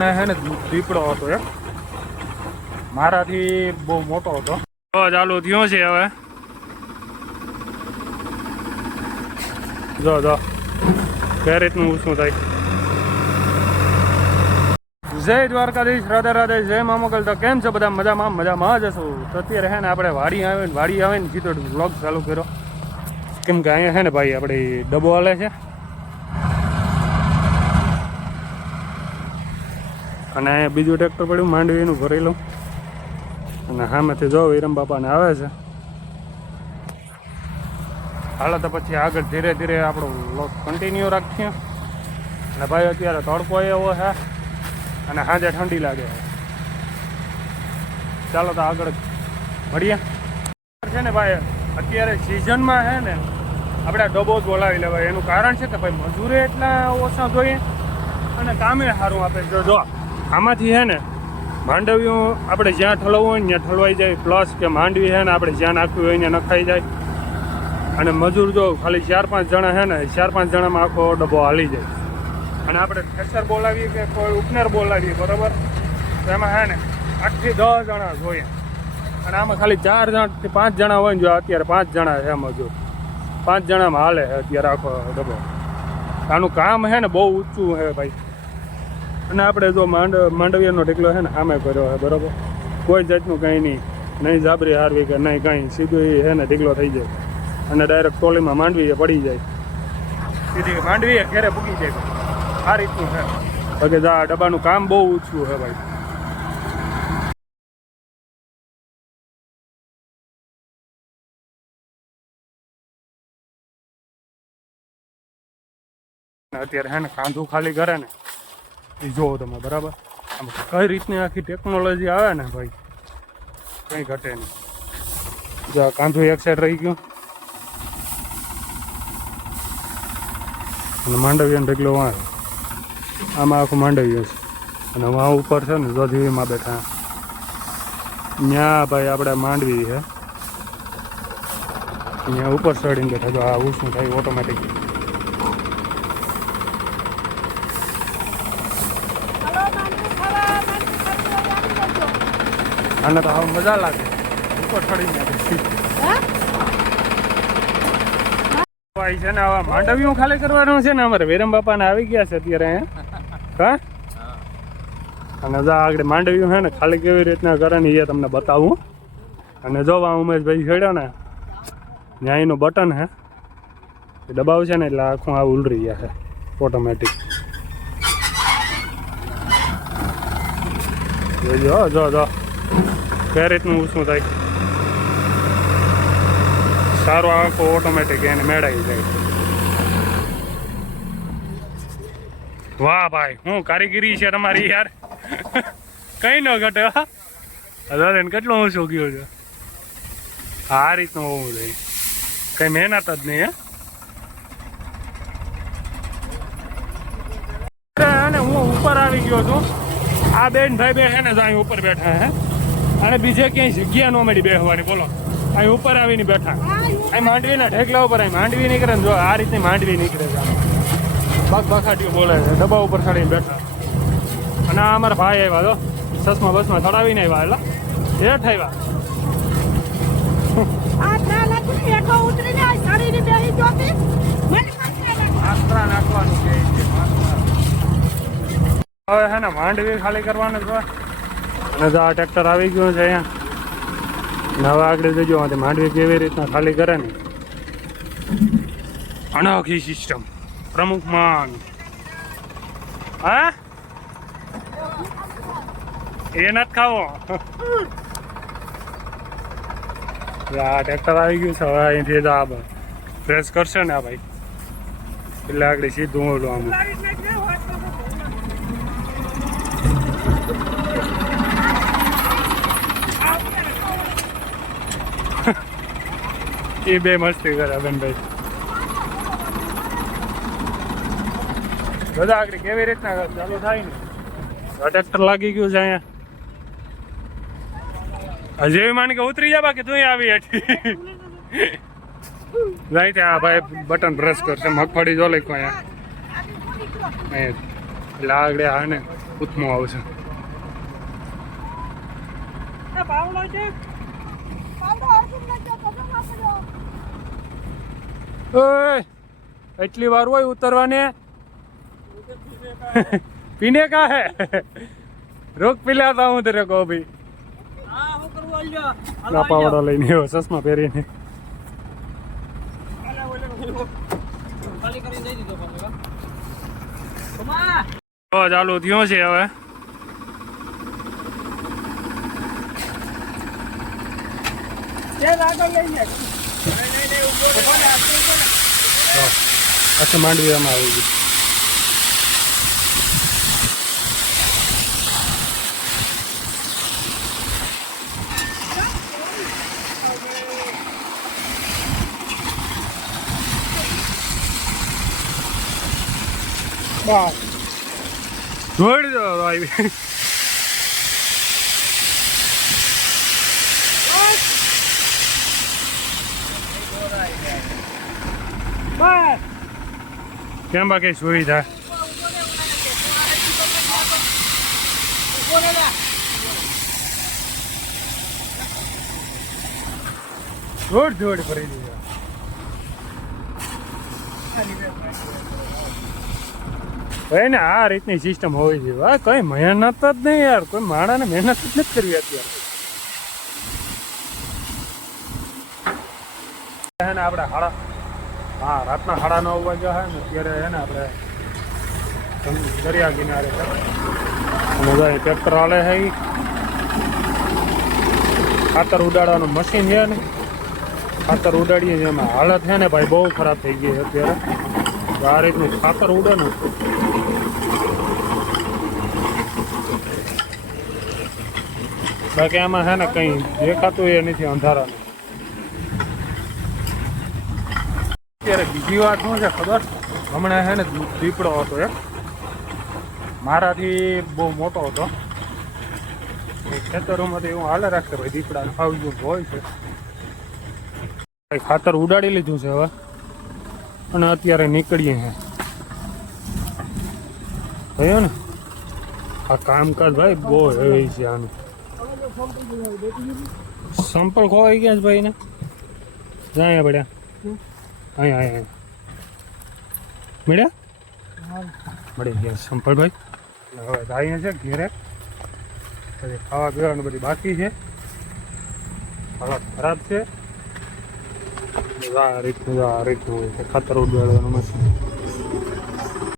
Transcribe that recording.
હે ને દીપડો હતો એ મારાથી બહુ મોટો હતો. ચાલુ થયો છે હવે. જો જો કઈ રીતનું શું થાય. જય દ્વારકાધીશ, રાધે રાધે, જય મા મોગલ. તો કેમ છે બધા? મજામાં જ હશું. તો અત્યારે હે ને આપણે વાડી આવે ને સીધો વ્લોગ ચાલુ કર્યો, કેમ કે અહીંયા છે ને ભાઈ આપણે ડબ્બો હાલે છે અને અહીંયા બીજું ટ્રેક્ટર પડ્યું માંડવીનું ભરેલું અને સામેથી જો વિરમ બાપાને આવે છે. હાલો તો પછી આગળ ધીરે ધીરે આપણો વ્લોગ કન્ટિન્યુ રાખીએ. અને ભાઈ અત્યારે તડકો એવો છે અને સાંજે ઠંડી લાગે. ચાલો તો આગળ મળીએ. છે ને ભાઈ અત્યારે સિઝનમાં છે ને આપણે ડબ્બો જ બોલાવી લેવાય. એનું કારણ છે કે ભાઈ મજૂરે એટલા ઓછા જોઈએ અને કામે સારું આપે. જો આમાંથી છે ને માંડવીઓ આપણે જ્યાં ઠલવવું હોય ને ત્યાં ઠલવાઈ જાય, પ્લસ કે માંડવી છે ને આપણે જ્યાં નાખવી હોય ત્યાં નખાઈ જાય. અને મજૂર જો ખાલી 4-5 જણા છે ને 4-5 જણામાં આખો ડબ્બો હાલી જાય. અને આપણે થ્રેશર બોલાવીએ કે કોઈ ઉપનેર બોલાવીએ બરાબર, તો એમાં છે ને 8 થી 10 જણા જોઈએ. અને આમાં ખાલી 4 થી 5 જણા હોય ને, જો અત્યારે 5 જણા છે મજૂર, 5 જણામાં હાલે છે અત્યારે આખો ડબ્બો. આનું કામ છે ને બહુ ઊંચું છે ભાઈ. અને આપણે જો માંડવીયાનો ઢેકલો છે ને સામે કર્યો છે બરાબર, કોઈ જાતનું કંઈ નહીં જાબરી હારવી કે નહીં કંઈ, સીધું એ છે ને ઢેકલો થઈ જાય અને ડાયરેક્ટ ટોલીમાં માંડવીએ પડી જાય, સીધી માંડવીએ ઘેરે પૂકી જાય. આ રીતનું છે. બાકી આ ડબ્બાનું કામ બહુ ઊંચું છે ભાઈ. અત્યારે છે ને કાંધું ખાલી કરે ને એ જોવો તમે બરાબર. આમ કઈ રીતની આખી ટેકનોલોજી આવે ને ભાઈ, કંઈ ઘટે નહીં. જો કાંધું એક સાઈડ રહી ગયું અને માંડવીયાનો ઢેકલો વાં આમાં આખું માંડવીયું છે. અને વાં ઉપર છે ને જો ધીવીમાં બેઠા ત્યાં ભાઈ આપણે માંડવી છે, અહીંયા ઉપર ચડીને બેઠા. જો આ શું થાય ઓટોમેટિક. આને તો હવે મજા લાગે ઉપર ચડીને છે ને. આવા માંડવીઓ ખાલી કરવાનું છે ને. અમારે વિરમ બાપાને આવી ગયા છે અત્યારે અહીંયા. અને જો આગળ માંડવીઓ છે ને ખાલી કેવી રીતના કરે ને એ તમને બતાવું. અને જો ઉમેશભાઈ છેડ્યો ને ત્યાં એનું બટન છે, એ દબાવશે ને એટલે આખું આ ઉલરી ગયા છે ઓટોમેટિક. જો જો જો કઈ રીતનું શું થાય. સારો આખો ઓટોમેટિક એને મેળાવી જાય. વાહ ભાઈ, હું કારીગરી છે તમારી યાર. કઈ ન ઘટે. દાદા કેટલો ઊંચો ગયો છે. આ રીતનું હોવું જોઈએ, કઈ મહેનત જ નહીં. અને હું ઉપર આવી ગયો છું. આ બેન ભાઈ બે છે ને અહીં ઉપર બેઠા હે અને બીજે ક્યાંય જગ્યા ન મળી બેસવાની. બોલો અહીં ઉપર આવીને બેઠા. અહીં માંડવીના ઢેકલા ઉપર અહીં માંડવી નીકળે ને. જો આ રીતની માંડવી નીકળે છે. બખાટીઓ બોલે છે. ડબ્બા ઉપર ચડીને બેઠા. અને આ અમારા ભાઈ આવ્યા તો ચશ્મા બસમાં ચડાવીને આવ્યા. એટલે હેઠ આવ્યા. નાખવાનું છે હવે છે ને માંડવી ખાલી કરવાનું છે. અને જો આ ટ્રેક્ટર આવી ગયું છે અહીંયા. હવે આગળ જજો માંડવી કેવી રીતના ખાલી કરે ને. અનોખી સિસ્ટમ. પ્રમુખ માન હા એ નથી ખાવો. આ ટ્રેક્ટર આવી ગયું છે. હવે અહીંથી જ આ પ્રેસ કરશે ને આ ભાઈ એટલે આગળ સીધું ઓલું આમ. એ બે મસ્તી કરે બેનભાઈ. બધા આગળ કેવી રીતના ચાલુ થાય ને. ટ્રેક્ટર લાગી ગયું છે અહીંયા. હજી માની કે ઉતરી જા, બાકી તું આવી હેઠી જાય ત્યાં ભાઈ બટન પ્રેસ કરશે. મગફળી જો લખ્યું અહીંયા એટલે આગળ હા ને ઉથમો આવશે. ઓય એટલી વાર હોય ઉતરવાને? पीने का है रोक पिलाता हूँ तेरे को अभी. ના પાવડા લઈને આવ્યો ચશ્મા પહેરીને. ચાલુ થયો છે હવે. પછી માંડવી આમાં આવી ગઈ. દોડી દો આવી. કેમ બાકી સુવિધા? દોડ ફરી દીધા. ને આ રીતની સિસ્ટમ હોવી જોઈએ. કઈ મહેનત જ નહીં યાર, કોઈ માણસને મહેનત જ નથી કરવી અત્યારે. ને આપણે રાતના 9:30 વાગ્યા છે ને અત્યારે છે ને આપણે દરિયા કિનારે બધા ટ્રેક્ટર હાલે છે. ખાતર ઉડાડવાનું મશીન છે ને, ખાતર ઉડાડીએ છીએ એમાં હાલત છે ને ભાઈ બહુ ખરાબ થઈ ગઈ છે અત્યારે. આ રીતનું ખાતર ઉડે ને બાકી આમાં છે ને કંઈ દેખાતું એ નથી અંધારાનું. અત્યારે બીજી વાત શું છે ખબર? હમણાં છે ને દીપડો હતો એક મારાથી બહુ મોટો હતો. ખેતરોમાંથી એવું હાલે રાખે ભાઈ દીપડાને ખાવું હોય છે. ખાતર ઉડાડી લીધું છે હવે અને અત્યારે નીકળીએ છે. થયો ને આ કામકાજ ભાઈ બહુ હેવી છે આનું. સંપલ ખોવાઈ ગયા છે ભાઈ ને. જાય પડ્યા અહીંયા મળ્યા મળી ગયા સંપલભાઈ. હવે જાય છે ઘેરે પછી ખાવા પીવાનું બધી બાકી છે. હાલત ખરાબ છે. આ રીતનું હોય છે ખાતર ઉડાડવાનું મશીન.